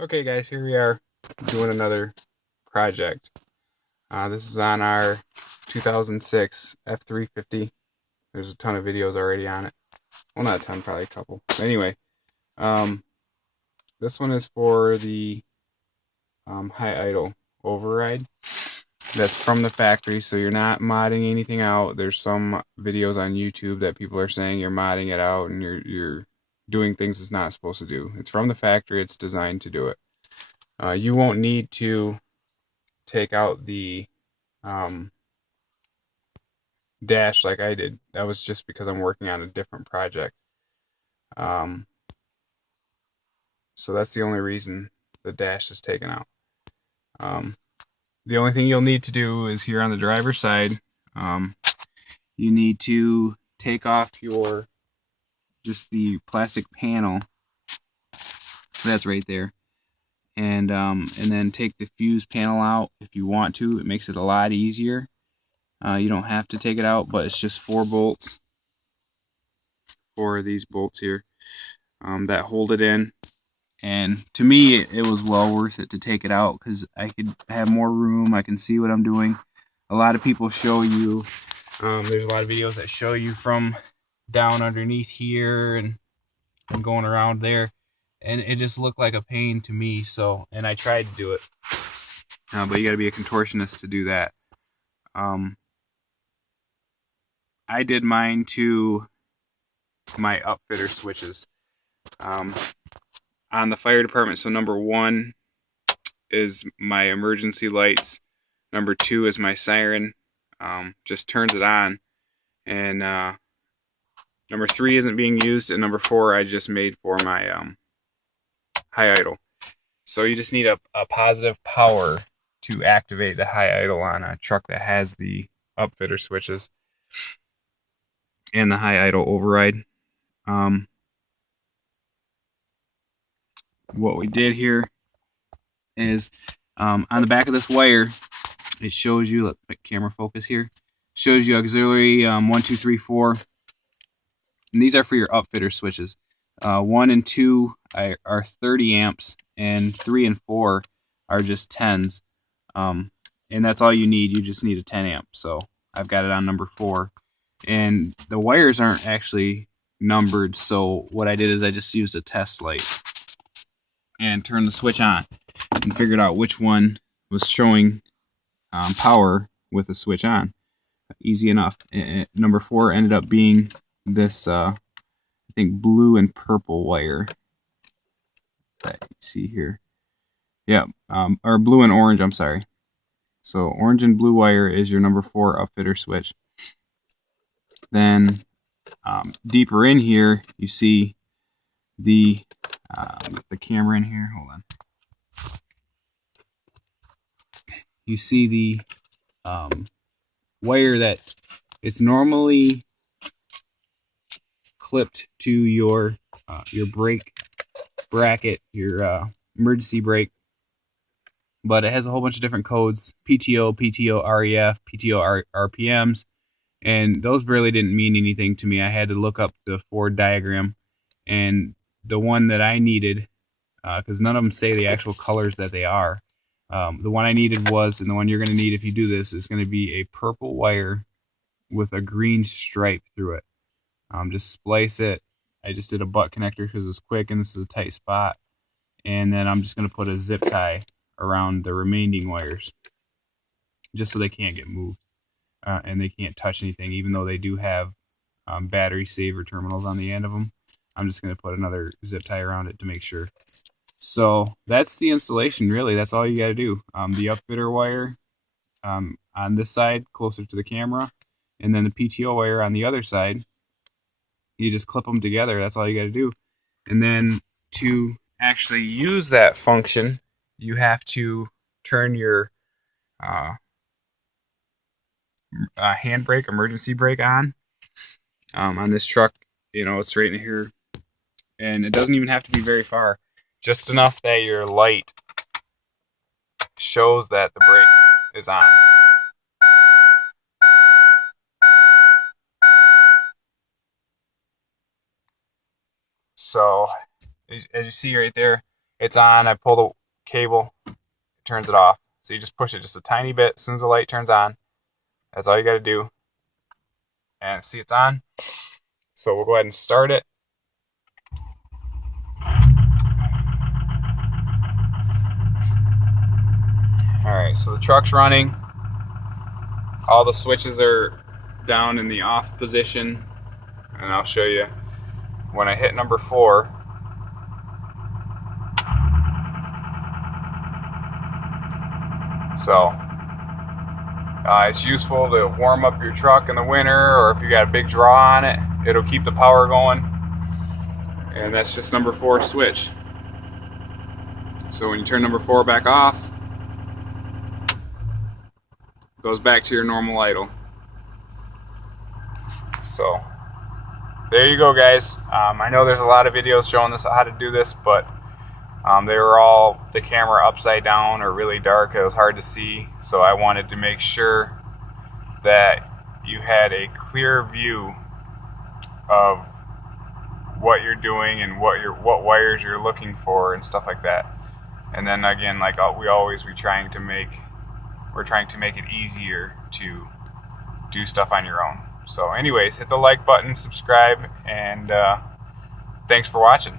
Okay guys, here we are doing another project. This is on our 2006 F-350. There's a ton of videos already on it. Well, not a ton, probably a couple. But anyway, um, this one is for the high idle override. That's from the factory, so you're not modding anything out. There's some videos on YouTube that people are saying you're modding it out and you're doing things it's not supposed to do. It's from the factory. It's designed to do it. You won't need to take out the dash like I did. That was just because I'm working on a different project. Um, so that's the only reason the dash is taken out. The only thing you'll need to do is here on the driver's side, you need to take off just the plastic panel that's right there, and then take the fuse panel out if you want to. It makes it a lot easier. You don't have to take it out, but it's just 4 bolts. 4 of these bolts here that hold it in. And to me, it was well worth it to take it out because I could have more room. I can see what I'm doing. A lot of people show you, there's a lot of videos that show you from down underneath here and going around there. And it just looked like a pain to me. So, and I tried to do it. But you got to be a contortionist to do that. I did mine to my upfitter switches on the fire department. So number 1 is my emergency lights. Number 2 is my siren. Just turns it on. And number 3 isn't being used, and number 4 I just made for my high idle. So you just need a positive power to activate the high idle on a truck that has the upfitter switches and the high idle override. What we did here is on the back of this wire, it shows you, let's make camera focus here, shows you auxiliary 1, 2, 3, 4, and these are for your upfitter switches. 1 and 2 are 30 amps, and 3 and 4 are just 10s, and that's all you need. You just need a 10 amp, so I've got it on number 4. And the wires aren't actually numbered, so what I did is I just used a test light and turned the switch on and figured out which one was showing power with the switch on. Easy enough. Number 4 ended up being this, I think, blue and purple wire that you see here. Yeah, or blue and orange, I'm sorry. So orange and blue wire is your number 4 upfitter switch. Then deeper in here, you see the camera in here. Hold on. You see the wire that it's normally clipped to your brake bracket, your emergency brake, but it has a whole bunch of different codes: PTO, PTO REF, PTO RPMs. And those really didn't mean anything to me. I had to look up the Ford diagram, and the one that I needed, because none of them say the actual colors that they are. The one I needed was, and the one you're going to need if you do this, is going to be a purple wire with a green stripe through it. Just splice it. I just did a butt connector because it's quick and this is a tight spot. And then I'm just going to put a zip tie around the remaining wires, just so they can't get moved. And they can't touch anything, even though they do have battery saver terminals on the end of them. I'm just going to put another zip tie around it to make sure. So that's the installation, really. That's all you got to do. The upfitter wire on this side, closer to the camera, and then the PTO wire on the other side. You just clip them together. That's all you got to do. And then to actually use that function, you have to turn your handbrake, emergency brake on this truck. You know, it's right in here, and it doesn't even have to be very far, just enough that your light shows that the brake is on. So as you see right there, it's on. I pull the cable, it turns it off. So you just push it just a tiny bit. As soon as the light turns on, that's all you got to do. And see, it's on. So we'll go ahead and start it. Alright, so the truck's running. All the switches are down in the off position. And I'll show you when I hit number 4. So it's useful to warm up your truck in the winter, or if you got a big draw on it, it'll keep the power going. And that's just number 4 switch. So when you turn number 4 back off, it goes back to your normal idle. So there you go, guys. I know there's a lot of videos showing this how to do this, but they were all the camera upside down or really dark. It was hard to see, so I wanted to make sure that you had a clear view of what you're doing and what wires you're looking for and stuff like that. And then again, like we're trying to make it easier to do stuff on your own. So anyways, hit the like button, subscribe, and thanks for watching.